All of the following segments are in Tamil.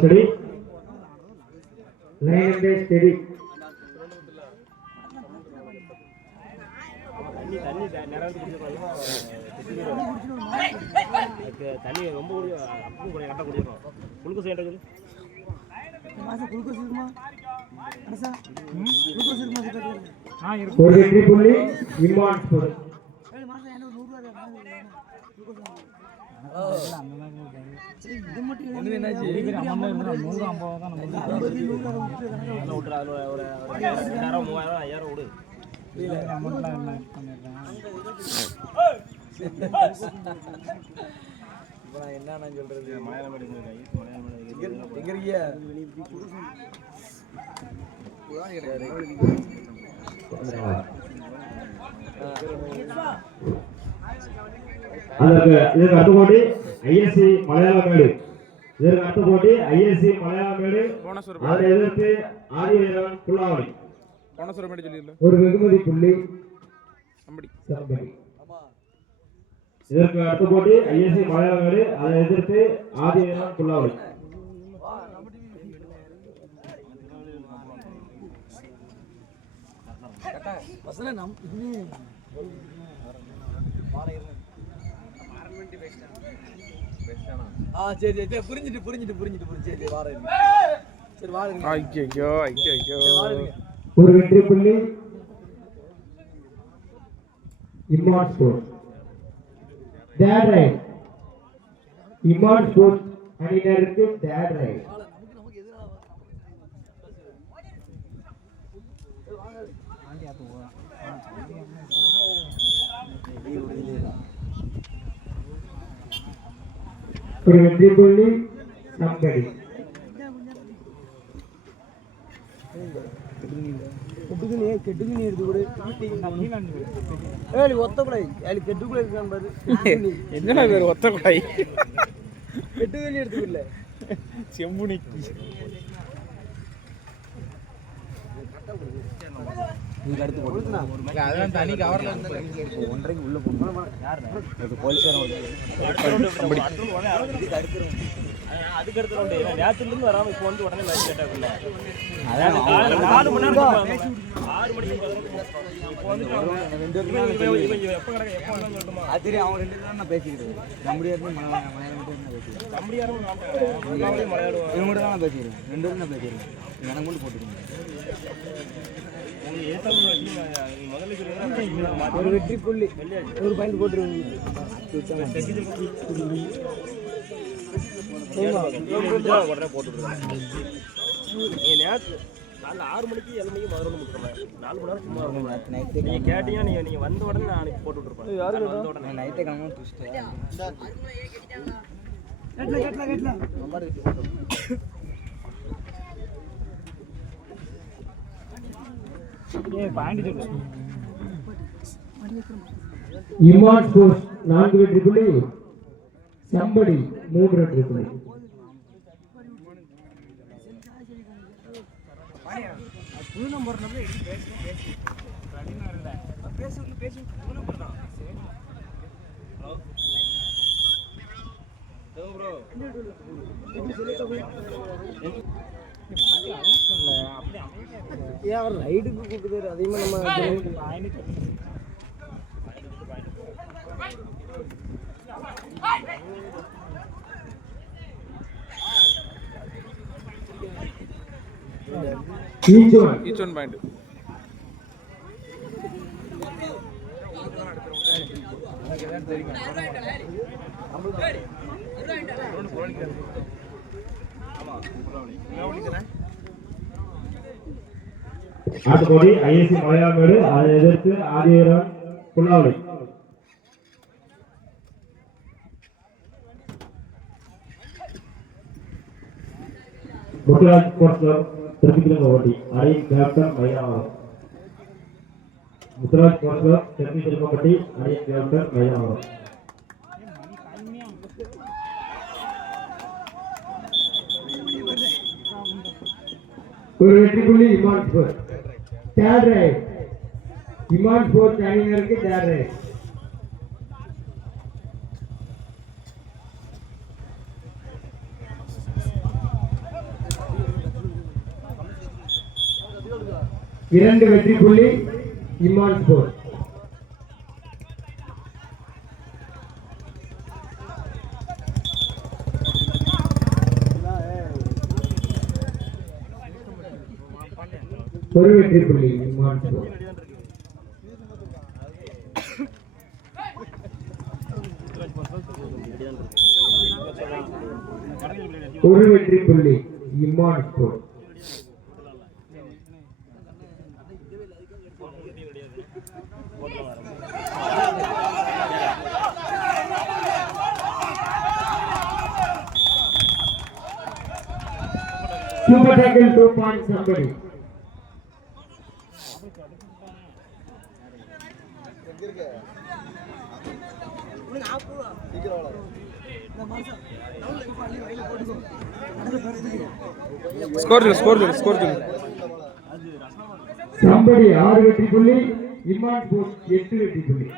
steady. Line and steady. தண்ணி ரொம்ப அப்பவும் கூட கரெக்டாக குடிக்கணும். குளுக்கோஸ் ஏன்டா சொல்லு மாசம் குளுக்கோஸ் இருக்குமா அரசா குளுக்கோஸ் இருக்குமா இருக்கு ஒரு வெற்றி புள்ளி இம்மான் ஸ்போர்ட்ஸ் மாசம் என்ன 100 ரூபாய் குளுக்கோஸ் அந்த மாதிரி இது மட்டும் என்னாச்சு அம்மா 150 தான் நம்ம 50 விட்டுறா ஒரு 2000 3000 5000 விடு இல்ல அமௌண்ட்லாம் என்ன பண்ணிடுறேன் இப்போ நான் என்ன சொல்றது மலையாளம் படிக்கிறேன் எங்க இருக்கீங்க இதற்கு அடுத்த போட்டி ஐஎஸ்சி மலையாளமேடு. இதற்கு அடுத்த போட்டி ஐஎஸ்சி மலையாளமேடு. அதை எதிர்த்து ஆதிவீரன் புல்லாவளி. ஒரு வெகுமதி புள்ளி சம்படி. இதற்கு அடுத்த போட்டி ஐஎஸ்சி மலையாளமேடு. அதை எதிர்த்து ஆதிவீரன் புல்லாவளி. சரி புரிஞ்சுட்டு சரி வாருங்க. ஒரு வெற்றி புள்ளி Imman sports. Dead raid Imman sports அணியினருக்கு டேட் ரைட். ஒரு வெற்றி புள்ளி சம்படி. என்ன பேர் ஒத்த குடாய் கெட்டுதண்ணி எடுத்துக்கல செம்புனி அதெல்லாம் தனி கவர்ல ஒன்றரைக்கு உள்ள போகணும். அதுக்கு அடுத்து நேரத்துல இருந்து வராம இப்போ வந்து உடனே மேட்ச் லேட் ஆகும்ல. 4 மணி நேரம் 6 மணிக்கு இப்போ வந்து எப்போ சொல்லட்டுமா அது அவங்க 2 பேரும் நான் பேசிக்கிட்டு கம்படியாரும் மலையாளம் பேசிக்கிறேன். கம்படியாரும் மலையாளம் இவங்க தான் நான் பேசிக்கிறேன். 2 பேரும் நான் பேசிக்கிறேன். எனக்கு மட்டும் போட்டுருக்கேன். ஒரு வெற்றி புள்ளி ஒரு பாயிண்ட் போட்டுருவீங்க. உடனே போட்டுருக்கேன். நேரத்தில் காலைல 6 மணிக்கு 7 மணிக்கு முதல்ல முடிச்சிருவேன். 4 மணி நேரம் சும்மா இருக்கும். நீங்க கேட்டீங்கன்னா நீங்க வந்த உடனே நான் போட்டு விட்டுருப்பேன். வந்த உடனே நைட்டே கிளம்ப இம்மான் ஸ்போர்ட்ஸ் 4 வெற்றி புள்ளி சம்படி 3 வெற்றி புள்ளி. ரைடுக்கு கூப்பிட்டு அதே மாதிரி நம்ம each one point. அடுத்த போட்டி ஐஎஸ்சி மலையாளமேடு. அதை எதிர்த்து ஆதிவீரன் புல்லாவளி. முத்துராஜ் ஸ்போர்ட்ஸ் கிளப் திருப்பிக்கிழங்கு போட்டி அணியின் கேப்டன் மைதானம். முத்துராஜ் ஸ்போர்ட்ஸ் கிளப் திருப்பிக்கிழங்கப்பட்டி அணியின் கேப்டன் மைதானம். ஒரு வெற்றி புள்ளி Iman sports. Third right Iman sports அணியினருக்கு தேர்ட் ரைட். 2 வெற்றி புள்ளி இமான் ஸ்போர்ட். ஒரு வெற்றி புள்ளி இமான் ஸ்போர்ட். ஒரு வெற்றி புள்ளி Iman sport. Super tackle 2 points somebody. Score. Somebody 6 வெற்றி புள்ளி இமான் ஸ்போர்ட் 8 வெற்றி புள்ளி.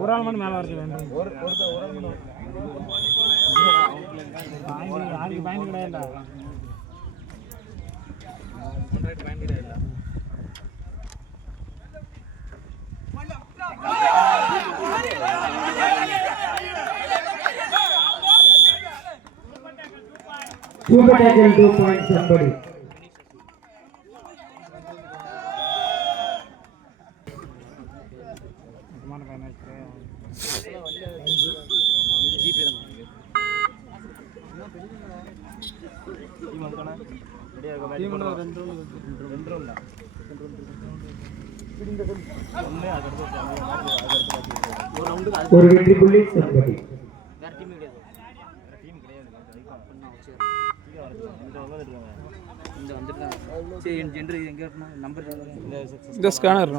ஒரு ஆள் மட்டும் மேல வரது வேண்டும். யாருக்கு பாயிண்ட் கிடையாது. Super tackle 2 points somebody. ஒரு வெற்றி புள்ளி somebody. இந்த ஸ்கேனர்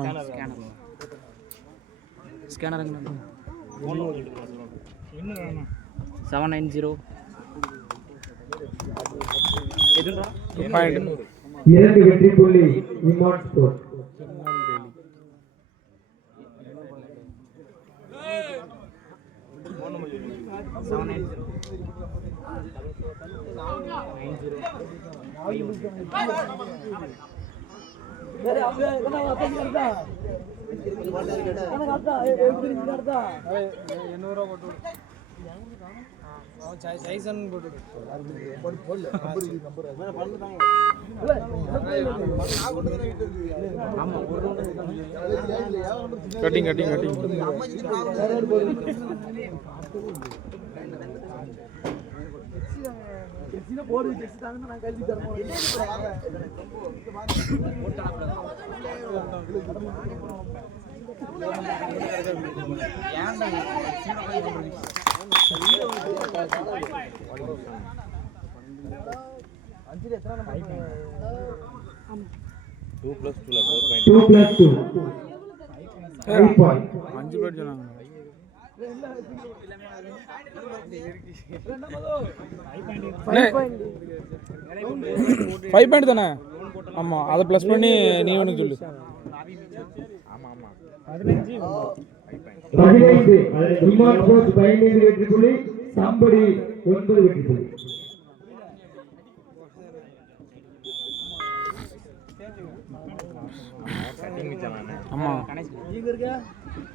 ஸ்கேனர் 790 2 வெற்றி புள்ளி Iman sport. Cutting Two plus two. 5 point. 5 பேர் சொன்னாங்க. 5 பாயிண்ட் தானே? ஆமா, அதை ப்ளஸ் பண்ணி நீ ஒன்று சொல்லு. 15 இமான் ஸ்போர்ட் 15 வெற்றி புள்ளி somebody 9 வெற்றி புள்ளி. ஆமா,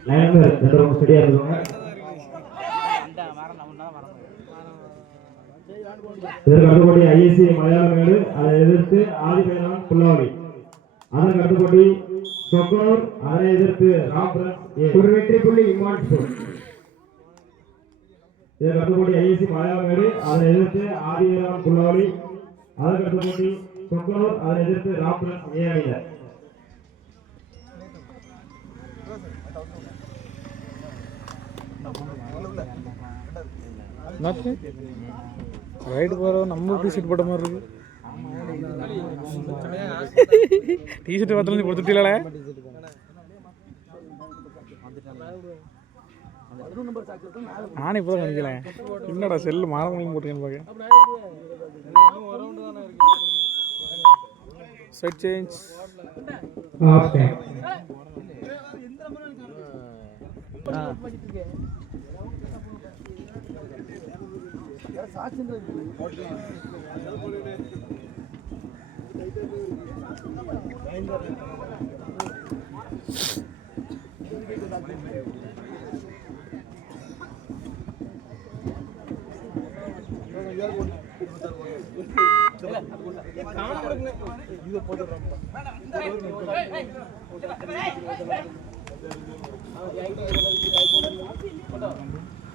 லைனர் ரெண்டு ஸ்டடியா இருக்காங்க. இதற்கு அடுத்தபடி ஐஏசி மலையாளமேடு, அதை எதிர்த்து ஆதிபேனான் புல்லாவளி. அதற்கு அடுத்தபடி சொக்கனூர், அதை எதிர்த்து ராம்பரன். ஒரு வெற்றி புள்ளி இமான் ஸ்போர்ட். இதற்கு அடுத்தபடி ஐஏசி மலையாளமேடு, அதை எதிர்த்து ஆதிபேனான் புல்லாவளி. அதற்கு அடுத்தபடி சொக்கனூர், அதை எதிர்த்து ராம்பரன் ஏ அணியினர். ரைடு போகிறோம், நம்ம டிஷர்ட் போட்ட மாதிரி இருக்கு. டிஷர்ட் பத்திரம் கொடுத்துட்டீங்களே. நானே இப்போ நினைக்கிறேன் என்னடா செல்லு மாறமணியும் போட்டுருக்கேன்னு பார்க்க. Set change. Half time.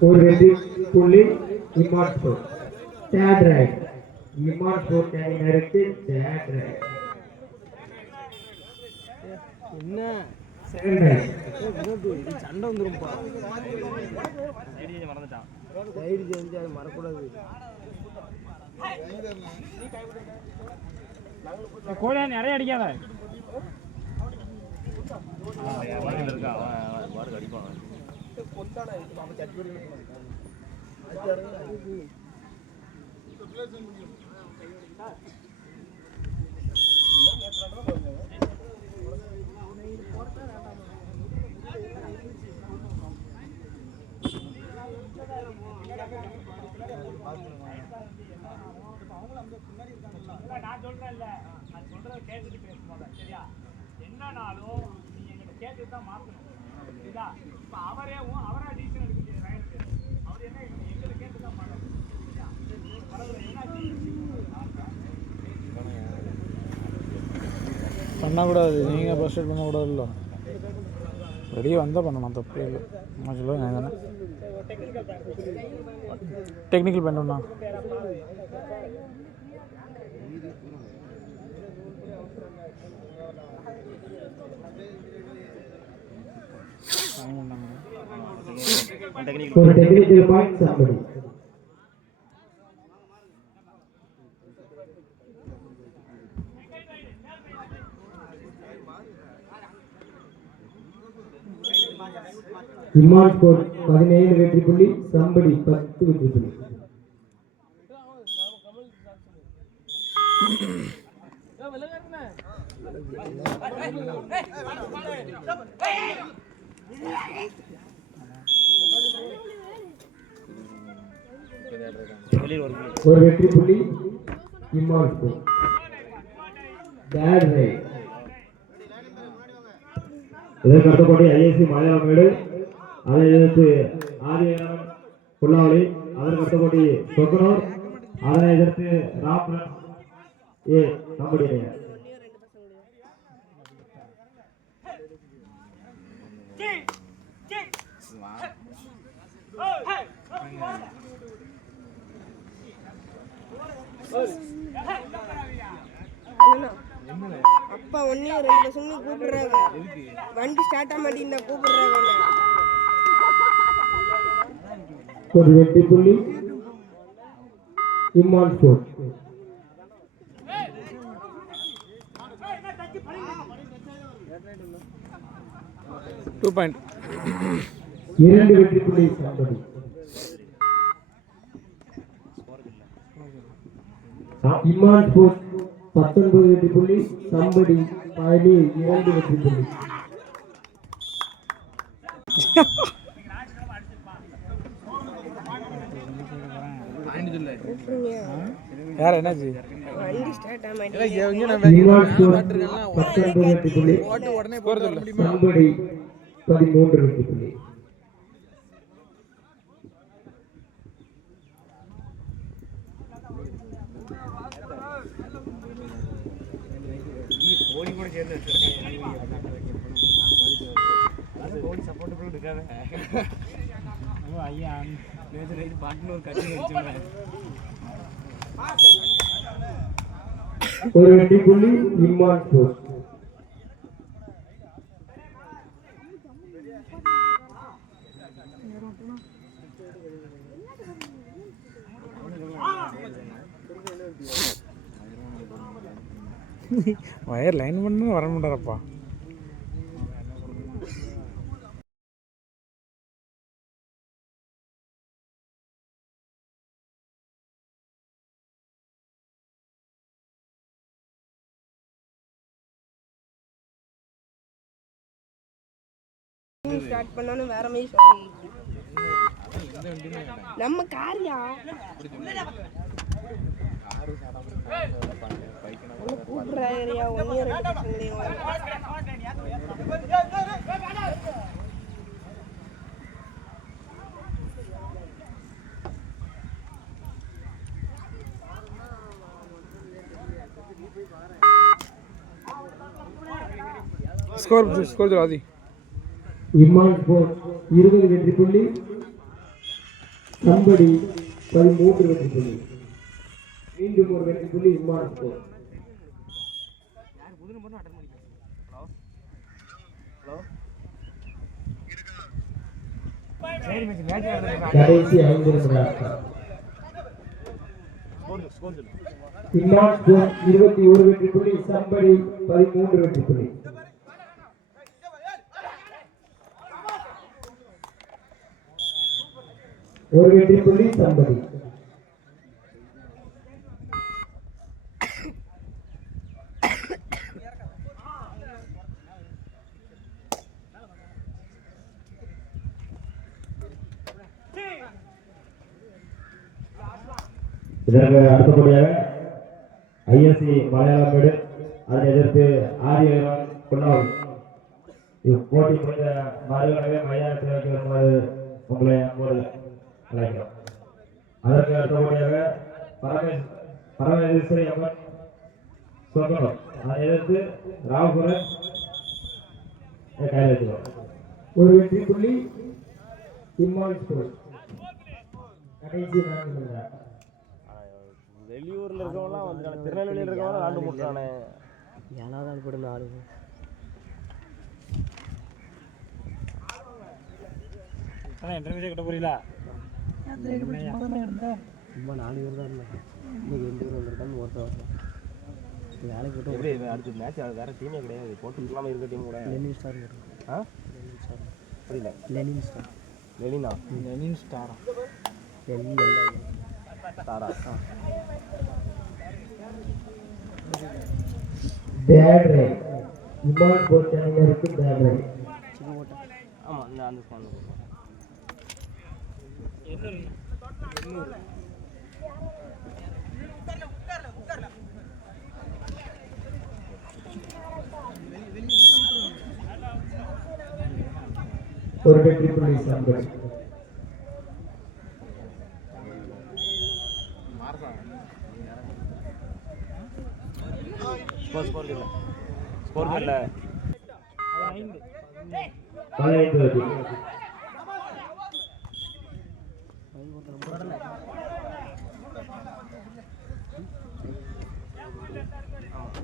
ஒரு வெற்றி புள்ளி Iman sport. Third right. Iman sport carrying direct third right. என்ன செகண்ட் ரைட். சண்டை வந்துரும்பா. ஐடி மறந்துட்டான். ஐடி செஞ்சு அது மறக்கூடாது. கோடா நிறைய அடிக்காத. இருக்கா வார்டு அடிப்பான். கொண்டாடா அவன் சட் பண்ணி. நான் சொல்றேன்ல, நான் சொல்றத கேட்டுட்டு பேசுவாங்க. சரியா? என்னனாலும் நீ என்கிட்ட கேட்டு தான் மாத்தணும். சரியா? இப்ப அவரா டிசிஷன் எடுக்க முடியாது. ரைட். அவர் என்ன எங்களை கேட்டு தான் பண்ணணும். சரியா? பண்ணக்கூடாது. நீங்கள் ப்ரொசீட் பண்ணக்கூடாது. இல்லை வெளியே வந்தால் பண்ணணும். தப்பே இல்லை. நான் சொல்லுவேன் நான் தானே டெக்னிக்கல் பண்ணணும்ண்ணா. ஒரு technical point somebody. Iman sport 17 வெற்றி புள்ளி, somebody 10 வெற்றி புள்ளி. ஒரு வெற்றி புள்ளி இமான் ஸ்போர்ட். Bad right. இதற்கு அடுத்தபடி ஐஎஸ்சி மலையாளமேடு, அதை எதிர்த்து ஆதியனன் புல்லாவளி, அதற்கு அடுத்தபடி சொக்கனூர், அதனை எதிர்த்து ராப்ரன் ஏ நம்முடைய அப்பா ஒன்னே 2 பசங்க கூப்பிடுறாங்க. வண்டி ஸ்டார்ட் ஆக மாட்டேங்குது, கூப்பிடுறாங்க. ஒரு வெற்றி புள்ளி இமான் ஸ்போர்ட். இரண்டு வெற்றி புள்ளி somebody. இமான் ஸ்போர்ட் 19 வெற்றி புள்ளி, somebody 2 வெற்றி புள்ளி. யார் என்னாச்சு? வண்டி ஸ்டார்ட் ஆக மாட்டேங்குது. இமான் ஸ்போர்ட் 19 வெற்றி புள்ளி, somebody 13 வெற்றி புள்ளி. ஒரு வெற்றி புள்ளி இமான் ஸ்போர்ட். வயர் லைன் பண்ணு வர மாட்டாரப்பா. மீட்டிங் ஸ்டார்ட் பண்ணோன்னு வேற மாதிரி சொல்லி நம்ம காரியா கூட்டுற ஏரியா 1 year स्कोर चला दी இம்மான் ஸ்போர்ட் 20 வெற்றி புள்ளி சம்படி 13 வெற்றி புள்ளி மீண்டும் ஒரு வெற்றி புள்ளி இம்மான் ஸ்போர்ட் கடைசி 5 நிமிடம் இம்மான் ஸ்போர்ட் 21 வெற்றி புள்ளி சம்படி 13 வெற்றி புள்ளி ஒரு வெற்றி புள்ளி சம்படி இதற்கு அடுத்தபடியாக ஐஎஸ்சி மலையாளமேடு அதை எதிர்த்து ஆரியவன் கொண்டாடும் போட்டி முடிந்த மறுகணவே மைதானத்தில் வைக்க வருமாறு உங்களை அன்போடு அழைக்கிறோம். அதற்கு அடுத்தபடியாக பரமேஸ்வரி அம்மன் சொக்கனூர் அதை எதிர்த்து ராகுபுரன் கையில் வைக்கிறோம். ஒரு வெற்றி புள்ளி இம்மான் ஸ்போர்ட் கடைசி 4 நிமிடம் வெளியூர்ல இருக்கவங்கலாம் வந்து திருநெல்வேலியில் இருக்கவங்க ஆண்டு முடிச்சானே 7வது ஆள் கூட 4 ஆனால் இன்டர்வியூ கிட்ட புரியல ரொம்ப 4 பேர் தான் இருந்தாங்க. இன்னைக்கு 2 பேர் வந்திருக்காங்க. ஒருத்தர் வேலைக்கு போட்டு எப்படி அடுத்த மேட்ச் வேற டீமே கிடையாது போட்டு இல்லாமல் இருக்க டீம் கூட லெனின் ஸ்டார் ஆ புரியல லெனின் ஸ்டார் லெனினா லெனின் ஸ்டாரா தாரா பேட் ரைட் இம்மான் ஸ்போர்ட் அணியினருக்கு பேட் ரைட் ஆமாம் இந்த அந்த ஸ்பான் ஒரு வெற்றி புள்ளி சம்படி ஸ்கோர் இல்லை ஸ்கோர் இல்லை 15 வெற்றி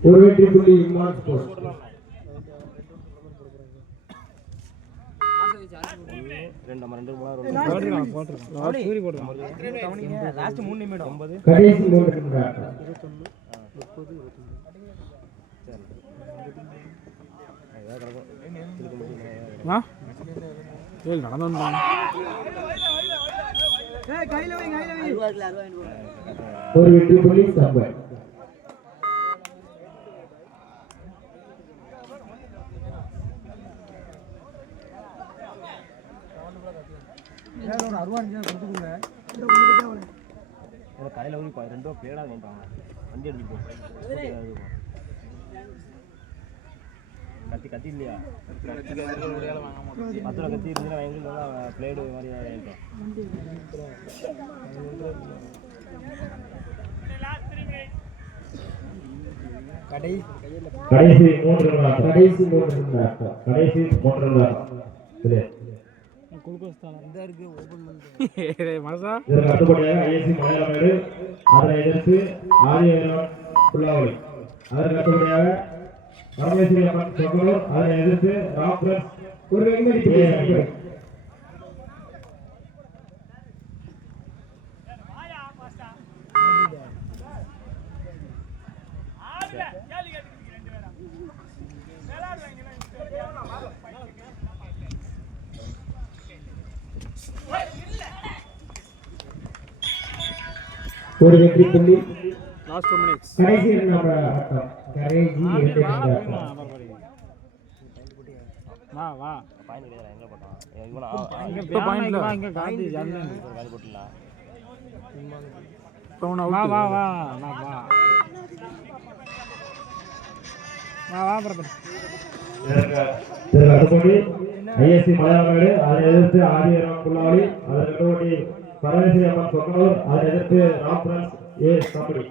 ஒரு வெற்றி புள்ளி இம்மான் ஸ்போர்ட் லாஸ்ட் 3 நிமிடம் 9 கடைசி 3 நிமிடம் 30 நடந்து ஒரு வெற்றி புள்ளி சம்படி கடையில் வந்து 2 பிளேடாக வேண்டாங்க வண்டி எடுத்துட்டு கத்தி இல்லையா 10 ரூபா கத்தி இருந்துச்சுன்னா வாங்கிட்டு பிளேடு மாதிரி வாங்கிட்டோம் கடைசி 3 நிமிடம் கடைசி 3 நிமிடம் சரி மனசா இதற்கு அடுத்தபடியாக ஐஎஸ்சி மலையாளமேடு அதனை எதிர்த்து ஆரியவன் புல்லாவளி அதற்கு அடுத்தபடியாக பரமேஸ்வரி அம்மன் சொக்கனூர் அதனை எதிர்த்து ராப்ரஸ் ஒரு வெற்றி ஒரு வெற்றி புள்ளி லாஸ்ட் 2 மினிட்ஸ் கடைசி நம்ம கரேஜி வா வா பாயிண்ட் கிடையாது எங்கே போட்டோம் இப்போ பாயிண்ட்ல இங்கே காந்தி ஜாலியாக காலி போட்டுலாம் இப்போ அவன் வா அவுட் வா வா வா வா வா வா பிரதர் அடுத்தபடி ஐஎஸ்சி மலையாளமேடு அதை எதிர்த்து ஆரியராம் புல்லாவளி அதற்கு பரமேஸ்வரி அம்மன் சொக்கனூர் அதை எதிர்த்து ராம்பிரன்ஸ் ஏ கபடி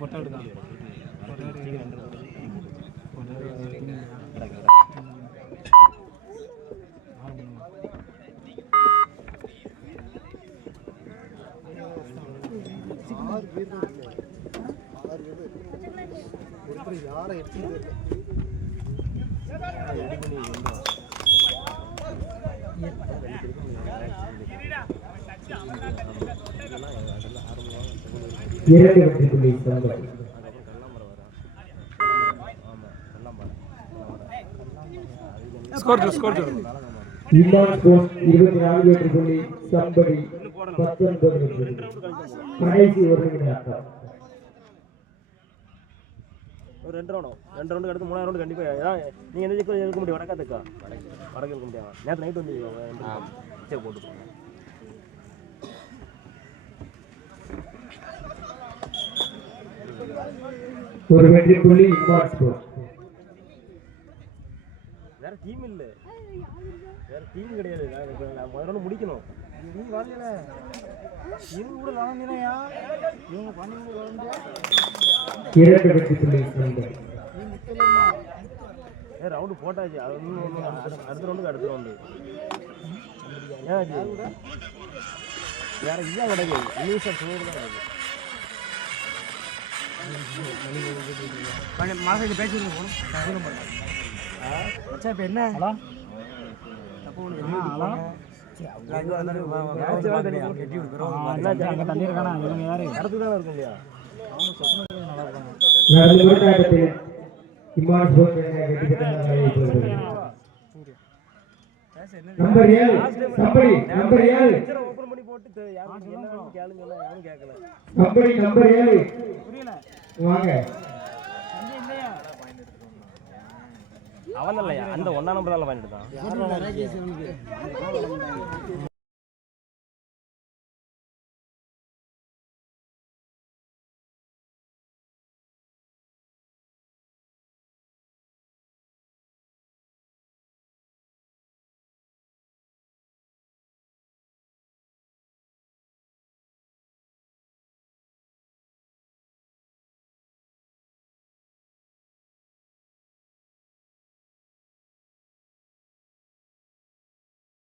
பொட்டை எடுத்தான் இரண்டு வெற்றி புள்ளி தம்பதி ஸ்கோர் சொல்லு இம்மான் ஸ்போர்ட்ஸ் 24 வெற்றி புள்ளி தம்பதி 19 வெற்றி புள்ளி கடைசி ஒரு ஆட்டம் ஒரு 2 ரவுண்டு அடுத்து 3 ரவுண்டு கண்டிப்பா நீங்க எந்த ஜெயிக்க இருக்க முடியும் வடக்கா வடக்கு இருக்க முடியாது நேற்று நைட் வந்து சரி போட்டு ஒரு வெற்றி புள்ளி இம்மான் ஸ்போர்ட்ஸ் வேற டீம் இல்ல வேற டீம் கிடையாது நான் முதல்ல முடிக்கணும் நீ வரல இவங்க கூட வாங்கினையா இவங்க பண்ணி இரண்டு வெற்றி புள்ளி தம்பதி ரவுண்டு போட்டாச்சு அது அடுத்த ரவுண்டுக்கு ஏன் வேற இதுதான் கிடையாது இங்கிலீஷ் சூடு தான் கிடையாது மாசத்துக்கு பேசிட்டு போகணும் இப்போ என்ன ஹலோ ஹலோ தண்ணி இருக்கானா இவங்க யாரு இடத்துக்கு தானே இருக்கும் இல்லையா நடந்து விளையாட்டத்தில் Imman sports number 7 kabaddi number 7 open பண்ணி போட்டு யாரும் என்ன கேளுங்க யாரும் கேட்கல கபடி நம்பர் 7 புரியல வாங்க அவன் இல்லையா அந்த 1 நம்பர் தான் வாங்கிட்டு தான்